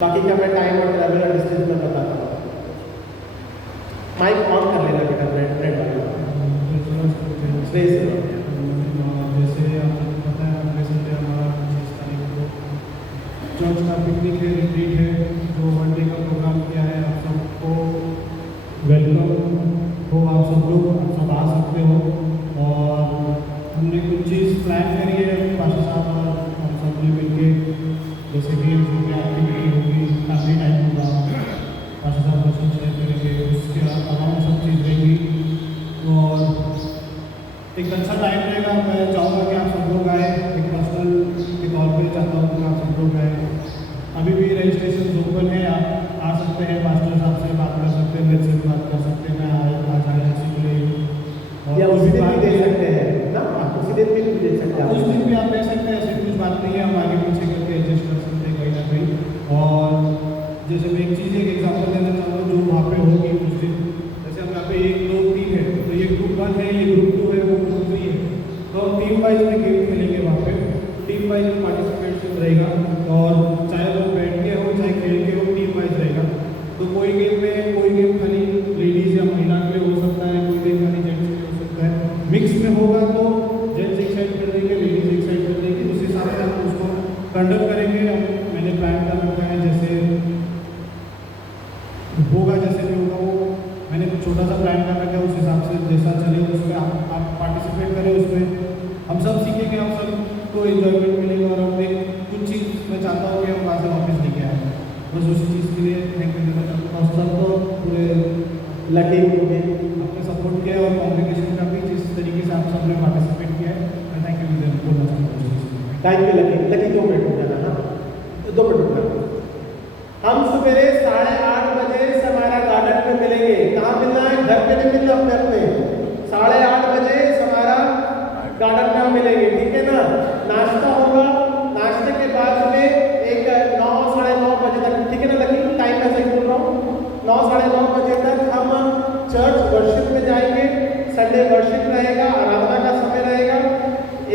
बाकी का मैं टाइम और ट्रैवल और डिस्टेंस में बताता हूँ। माइक ऑन कर लेना बेटा, रेड वाला स्पेस। जैसे आपको पता है अगले संडे हमारा 25 तारीख को चर्च का पिकनिक है, रिट्रीट है, जो 1 डे का प्रोग्राम किया है। आप सबको वेलकम हो, आप सब आ सकते हो। और हमने कुछ चीज़ प्लान करी है पाशा साहब और हम सब ने मिलके, जैसे गेम्स हो गया, एक्टिविटी होगी, फैमिली टाइम होगा, पाशा साहब क्वेश्चन शेयर करेंगे, उसके अलावा सब चीज़ रहेगी और एक अच्छा टाइम रहेगा। मैं चाहूँगा कि आप सब लोग आए, एक पर्सनल के तौर पे चाहता हूँ कि आप सब लोग आए। अभी भी रजिस्ट्रेशन ओपन है, आप आ सकते हैं, मास्टर साहब से बात कर सकते हैं, मेरे से भी बात कर सकते हैं, मैं आज आया इसी के लिए। या उसी दिन भी दे सकते हैं ना, उसी दिन भी दे सकते हैं, उस दिन भी आप दे सकते हैं, ऐसी कुछ बात नहीं है, हम आगे पीछे करके एडजस्ट कर सकते हैं कहीं ना कहीं। और जैसे मैं एक चीज़ एक एग्जाम्पल देना चाहूँगा जो वहाँ पे होगी उस दिन, जैसे हम यहाँ पे 1 2 3 है, तो ये ग्रुप 1 है, ये ग्रुप 2 है, वो ग्रुप 3 है, तो हम टीम वाइज में गेम खेलेंगे वहाँ पे, टीम वाइज में पार्टिसिपेशन रहेगा। और चाहे वो बैठ के हो चाहे खेल के हो, टीम वाइज रहेगा। तो कोई गेम खाली लेडीज़ या महिला के लिए हो सकता है, कोई गेम खाली जेंट्स के लिए हो सकता है। मिक्स में होगा तो जेंट्स एक साइड कर देंगे, लेडीज़ एक साइड कर देंगे, उस हिसाब से हम उसको कंडक्ट करेंगे। मैंने प्लान कर रखा है, जैसे होगा जैसे भी होगा वो मैंने छोटा सा प्लान कर रखा है, उस हिसाब से जैसा चले उसमें आप पार्टिसिपेट करें। उसमें हम सब सीखेंगे, हम सबको इन्जॉयमेंट मिलेगा और हम एक कुछ चीज़ मैं चाहता हूँ कि हम वहाँ से वापस लेके आए, बस उसी चीज़ के लिए थैंक यू देना चाहता हूँ। और सबको पूरे लकी आपने सपोर्ट किया और कॉम्प्लिकेशन का भी जिस तरीके से आप सबने पार्टिसिपेट किया है, मैं थैंक यू बोलना चाहता हूँ। थैंक यू लकी 2 मिनट हो जाना। हाँ 2 मिनट हो जाना। हम सवेरे 8:30 बजे समारा गार्डन में मिलेंगे। कहाँ मिलना है? घर पे नहीं मिलना, अपने अपने 8:30 बजे समारा गार्डन में हम मिलेंगे, ठीक है ना। नाश्ता होगा, नाश्ते के बाद में एक 9 साढ़े 9 बजे तक, ठीक है ना लकी, टाइम ऐसे ही बोल रहा हूँ, 9 साढ़े 9 बजे तक हम चर्च वर्शिप में जाएंगे। संडे वर्शिप रहेगा, आराधना का समय रहेगा।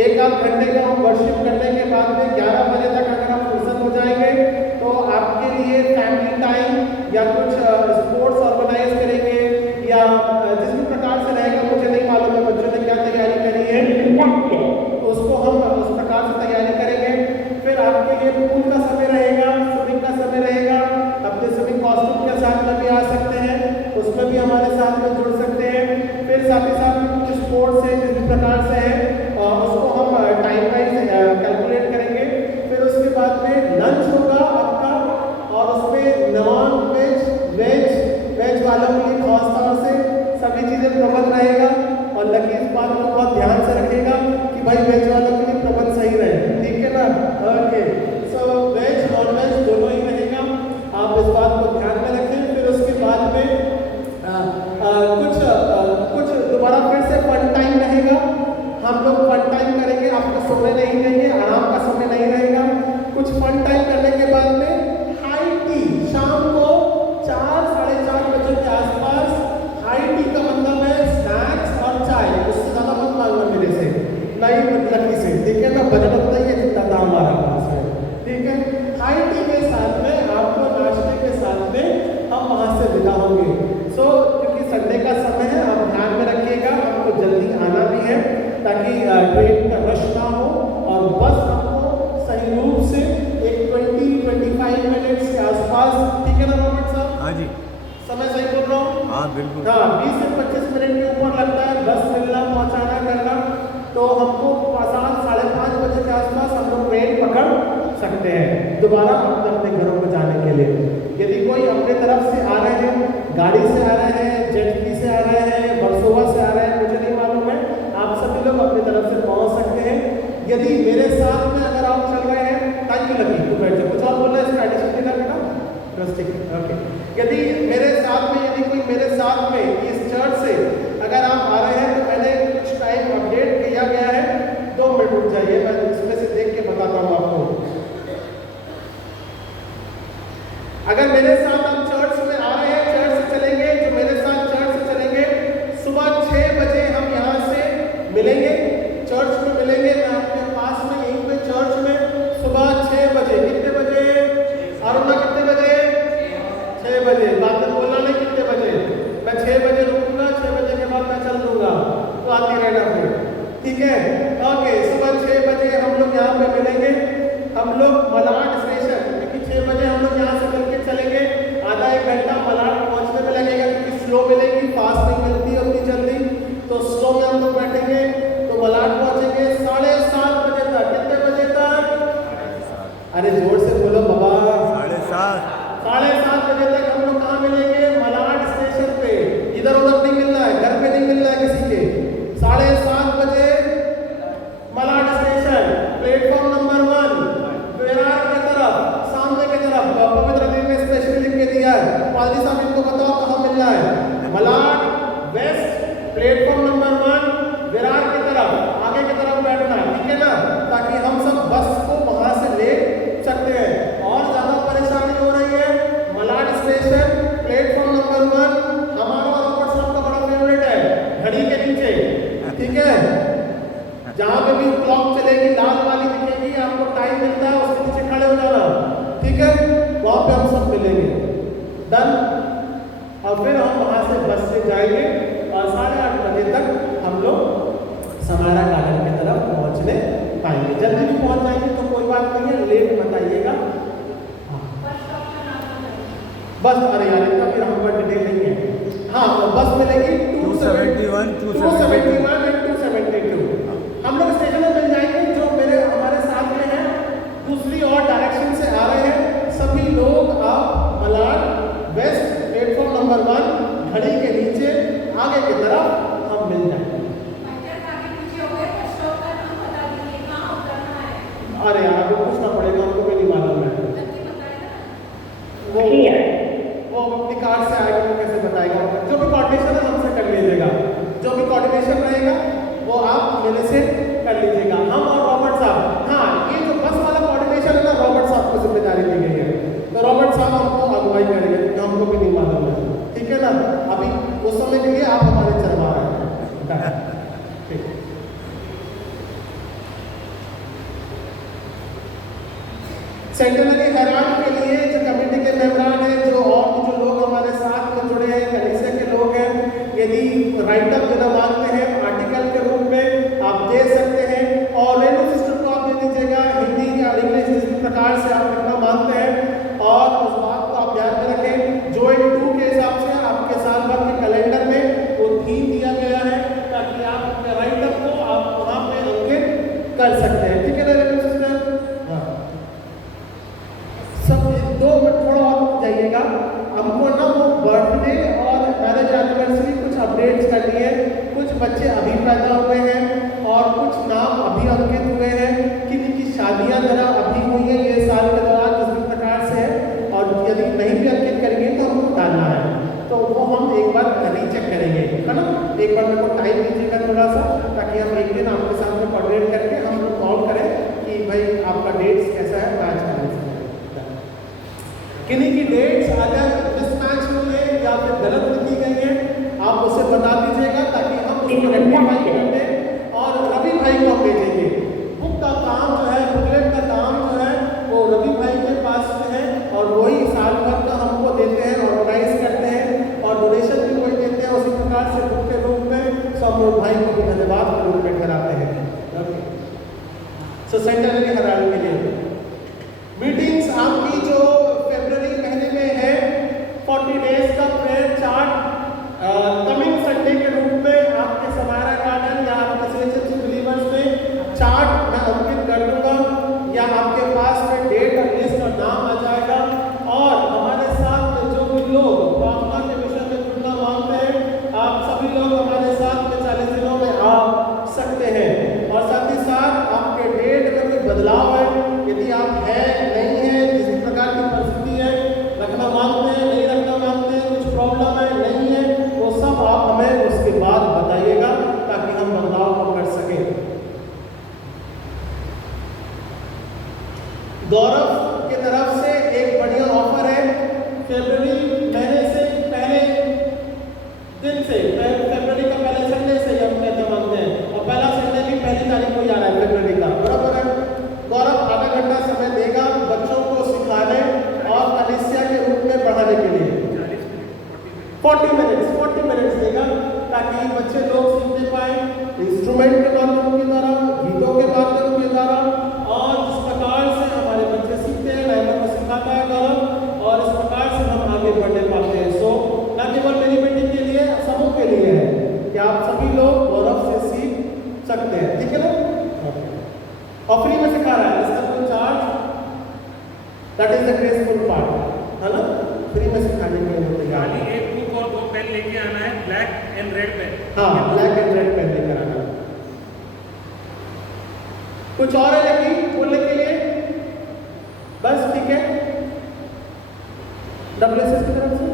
1 आध घंटे का हम वर्शिप करने के बाद में 11 बजे तक अगर हम फुर्सत हो जाएंगे तो आपके लिए फैमिली टाइम या कुछ स्पोर्ट्स ऑर्गेनाइज करेंगे या जिस भी प्रकार से रहेगा, मुझे नहीं मालूम है बच्चों ने क्या तैयारी करी है, तो उसको हम उस प्रकार से तैयारी करेंगे। फिर आपके लिए पूल का समय रहेगा, स्विमिंग का समय रहेगा। अपने स्विमिंग कॉस्ट्यूम के साथ में भी आ सकते हैं, उसमें भी हमारे साथ में जुड़ सकते हैं। फिर साथ ही साथ कुछ स्पोर्ट्स है जिस भी प्रकार से है उसको हम टाइम वाइज कैलकुलेट करेंगे। फिर उसके बाद में लंच होगा आपका, और उसमें नॉन वेज वालों के लिए खास तौर से सभी चीज़ें प्रबंध रहेगा। और लकी इस बात को बहुत ध्यान से रखेगा कि भाई वेज वालों के लिए प्रबंध सही रहे, ठीक है ना। ओके, सो वेज नॉन वेज दोनों ही रहेगा, आप इस बात को ध्यान में रखें। फिर उसके बाद में कुछ दोबारा फिर से फन टाइम रहेगा। हम लोग फन टाइम करेंगे, आपको सोने नहीं देंगे, आराम का समय नहीं रहेगा। कुछ फन टाइम करने के बाद में हाई टी, शाम को 4 साढ़े 4 बजे के आसपास हाई टी का मतलब है स्नैक्स और चाय। उससे ज़्यादा मत मांगना मेरे से, नहीं लकी से, ठीक है ना। बजट होता ही है जितना दाम हमारा पास है, ठीक है। हाई टी के साथ में आपको नाश्ते के साथ में हम वहाँ से विदा होंगे। सो क्योंकि संडे का समय है, आप ध्यान में रखिएगा, आपको जल्दी आना भी है ताकि ट्रेन का रश ना हो। और बस आपको सही रूप से एक 20-25 मिनट्स के आसपास, ठीक है ना रॉबर्ट साहब? हाँ जी, समय सही बोल रहा हूँ? हाँ बिल्कुल। हाँ 20 से 25 मिनट के ऊपर लगता है बस मिलना, पहुँचाना करना। तो हमको 7 साढ़े 5 बजे के आसपास हम लोग ट्रेन पकड़ सकते हैं दोबारा अपने अपने घरों को जाने के लिए। यदि कोई अपने तरफ से आ रहे हैं, गाड़ी से आ रहे हैं, जेटकी से आ रहे हैं, बरसोवा से आ रहे हैं, मुझे नहीं मालूम है, आप सभी लोग अपनी तरफ से पहुंच सकते हैं। यदि मेरे साथ में अगर आप चल रहे हैं, थैंक यू लकी, तो बैठ जाओ। कुछ और बोलना है इसका एडिशन देना बेटा? बस ठीक है, ओके। यदि मेरे साथ में कोई मेरे साथ में इस चर्च से अगर आप आ रहे हैं तो मैंने कुछ टाइम अपडेट किया गया है, 2 मिनट रुक जाइए, मैं इसमें से देख के बताता हूँ आपको। अगर मेरे साथ आप चर्च में आ रहे हैं, चर्च से चलेंगे, जो मेरे साथ चर्च से चलेंगे, सुबह 6 बजे हम यहाँ से मिलेंगे, चर्च में मिलेंगे। मैं आपके पास में यहीं पे चर्च में सुबह 6 बजे, कितने बजे? अरुणा कितने बजे? लोग यहाँ से मिलके चलेंगे, आधा एक घंटा मलाड पहुँचने में लगेगा, क्योंकि स्लो मिलेगी, फास्ट नहीं मिलती उतनी जल्दी। तो स्लो में हम लोग बैठेंगे तो मलाड पहुँचेंगे 7:30 बजे तक। कितने बजे तक? अरे जोर से बोलो बाबा। 7:30। 7:30 बजे तक हम लोग कहाँ मिलेंगे? मलाड स्टेशन पे। इधर उधर नहीं मिलना है, घर पे नहीं मिलना है किसी के। 7:30 बजे Malad station, platform number 1, Virar की तरफ, सामने की तरफ। पवित्र नदी में स्पेशली लिख के दिया है। पादी साहब इनको बताओ कहाँ मिलना है? Malad west, platform number 1, Virar की तरफ, आगे की तरफ बैठना, ठीक है ना, ताकि हम सब बस को वहां से ले सकते हैं। और ज्यादा परेशानी हो रही है, मलाड स्टेशन, प्लेटफॉर्म नंबर 1, हमारा रॉबर्ट साहब का बड़ा फेवरेट है, घड़ी के नीचे, ठीक है, जहां पे भी क्लॉक चलेगी लाल वाली दिखेगी, आपको टाइम मिलता है, उसके नीचे खड़े हो जाना, ठीक है, वहां पे हम सब मिलेंगे। डन। और फिर हम वहां से बस से जाएंगे और 8:30 बजे तक हम लोग समारा गार्डन की तरफ पहुंचने पाएंगे। जल्दी भी पहुंच जाएंगे तो कोई बात नहीं है, लेट बताइएगा। बस, अरे यार इतना फिर हम पर डिटेल नहीं है। हाँ, तो बस मिलेगी 271, 271 एंड 272। हम लोग स्टेशन में मिल जाएंगे। जो मेरे हमारे साथ में हैं, दूसरी और डायरेक्शन से आ रहे हैं, सभी लोग आप मलाड वेस्ट, प्लेटफॉर्म नंबर 1, घड़ी के नीचे आगे की तरफ हम मिल जाएंगे। अरे यार वो पूछना पड़ेगा, हमको भी नहीं मालूम है। वो अपनी कार से आएगा, वो कैसे बताएगा? जो भी कोऑर्डिनेशन है हमसे कर लीजिएगा, जो भी कोऑर्डिनेशन रहेगा वो आप मेरे से कर लीजिएगा। हम और रॉबर्ट साहब, हाँ ये जो बस वाला कोऑर्डिनेशन है ना, रॉबर्ट साहब को जिम्मेदारी दी गई है, तो रॉबर्ट साहब हमको अगुवाई करेंगे, क्योंकि हमको भी नहीं मालूम है, ठीक है ना। अभी उस समय के लिए आप हमारे चरवा रहे हैं, ठीक। सेंटेनरी हैरान के लिए जो कमेटी के मेंबरान हैं, जो और भी जो लोग हमारे साथ में जुड़े हैं, कलीसिया के लोग हैं, यदि राइटअप देना मांगते हैं आर्टिकल के रूप में आप दे सकते हैं, और रेडियो सिस्टम को आप दे दीजिएगा, हिंदी या इंग्लिश जिस प्रकार से आप लिखना मांगते हैं। और उस बात को आप ध्यान में रखें, जॉइंट 2 के हिसाब से आपके साल भर के कैलेंडर में वो थीम दिया गया है, ताकि आप अपने राइटअप को आप वहाँ पे अंकित कर सकते हैं, ठीक है ना रेडियो सिस्टम। हाँ, सब 2 मिनट थोड़ा और रुक जाइएगा, हमको ना वो बर्थडे और मैरिज एनिवर्सरी कुछ अपडेट्स करनी है। कुछ बच्चे अभी पैदा हुए हैं और कुछ नाम अभी अंकित हुए हैं, किन्हीं की शादियां जरा अभी हुई है ये साल के दौरान जिस प्रकार से है, और यदि नहीं भी अंकित करेंगे तो हमको डालना है, तो वो हम एक बार रीचेक करेंगे, है ना। एक बार मेरे को टाइम दीजिएगा थोड़ा सा, ताकि हम एक दिन आपके साथ में कोऑर्डिनेट करके हम लोग कॉल करें कि भाई आपका डेट्स कैसा है, मैच करने से किन्हीं की डेट्स अगर मिसमैच हुई है या फिर गलत लिखी गई है, आप उसे बता दीजिएगा, ताकि हम उसको रेक्टिफाई कर दें और रवि भाई को भेजेंगे। बुक का काम जो है, बुकलेट का काम जो है, वो रवि भाई के पास में है, और वही साल भर का हमको देते हैं, ऑर्गेनाइज करते हैं, और डोनेशन भी वही देते हैं उसी प्रकार से बुक के रूप में। सब लोग भाई को भी धन्यवाद के रूप में ठहराते हैं। सो सेंट्रल हराने के लिए मीटिंग्स आपकी जो फरवरी महीने में है, 40 डेज का प्रेयर चार्ट कमिंग संडे के रूप में आपके समारा गार्डन या आपके सेशन बिलीवर्स में चार्ट मैं अंकित कर दूंगा, या आपके पास में डेट और लिस्ट और नाम आ जाएगा। और हमारे साथ जो भी लोग प्रार्थना के विषय में जुड़ना मांगते हैं, आप सभी लोग हमारे साथ में 40 दिनों में आ सकते हैं। और साथ ही साथ आपके डेट में कोई बदलाव है, यदि आप है नहीं है, किसी प्रकार की परिस्थिति है, रखना मांगते हैं नहीं रखना मांगते हैं, कुछ प्रॉब्लम है नहीं है, वो सब आप हमें उसके बाद बताइएगा, ताकि हम बदलाव को कर सकें। गौरव की तरफ से एक बढ़िया ऑफर है, फरवरी महीने से पहले दिन से, फरवरी का पहले संडे से हम कहते मांगते हैं, और पहला संडे भी 1 तारीख को ही आ रहा है फरवरी का, बराबर है। गौरव आधा घंटा समय देगा बच्चों को सिखाने और कलीसिया के रूप में बढ़ाने के लिए। 40 मिनट्स देगा, ताकि बच्चे लोग सीखने पाए इंस्ट्रूमेंट के माध्यम के द्वारा, गीतों के माध्यम के द्वारा, और जिस प्रकार से हमारे बच्चे सीखते हैं, राइटर को सिखाता है गौरव, अ ग्रेसफुल पार्ट, है ना? फ्री में सिखाने के लिए तैयार खाली है। एक बुक और 2 पेन लेके आना है, ब्लैक एंड रेड पेन। हाँ, ब्लैक एंड रेड पेन लेकर आना। कुछ और है लेकिन बोलने के लिए? बस ठीक है। WSS की तरफ से